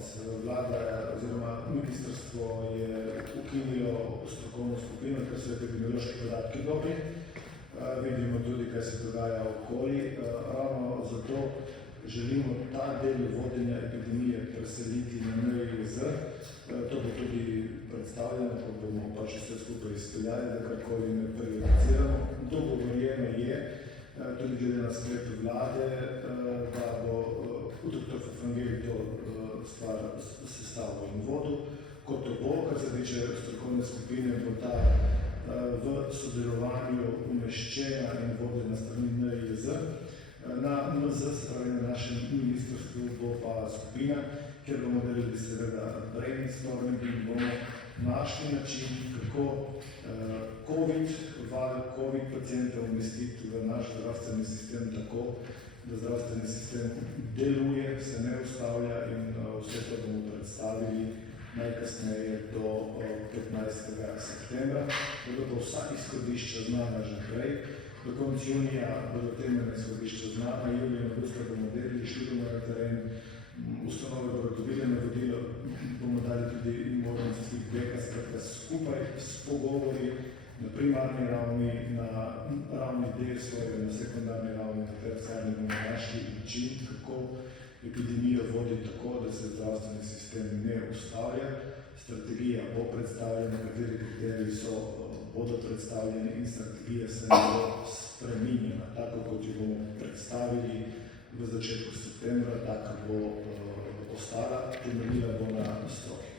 konec. Vlada oziroma ministrstvo je ukinilo strokovno skupino, ker so epidemiološki podatki dobri. Vidimo tudi, kaj se dogaja okoli. Ravno zato želimo ta del vodenja epidemije preseliti na NIJZ. To bo tudi predstavljeno, ko bomo pač vse skupaj izpeljali, da karkoli ne prejudiciramo. Dogovorjeno je, tudi glede na sklep vlade, da bo dr. Fafangeli to stvar sestavil in vodil. Kot to bo, kar se tiče strokovne skupine, bo ta v sodelovanju umeščena in vodena strani NIJZ. Na MZ, se pravi na našem ministrstvu, bo pa skupina, kjer bomo delali seveda brainstorming in bomo našli način, kako COVID pacijenta umestiti v naš zdravstveni sistem tako, da zdravstveni sistem deluje, se ne ustavlja in vse to bomo predstavili najkasneje do 15. septembra. Bodo pa vsa izhodišča znana že prej. Do konca junija bodo temeljna izhodišča znana, julija in avgusta bomo delili, šli bomo na teren, ustanove bodo dobile navodilo, bomo dali tudi informacijskih beka, skratka skupaj s pogovori na primarni ravni, na ravni DSO, na sekundarni ravni, na terciarni bomo našli način, kako epidemijo vodi tako, da se zdravstveni sistem ne ustavlja. Strategija bo predstavljena, kateri kriteriji bodo predstavljeni in strategija se ne bo spreminjena. Tako kot jo bomo predstavili v začetku septembra, tako bo ostala, temeljila bo na stroki.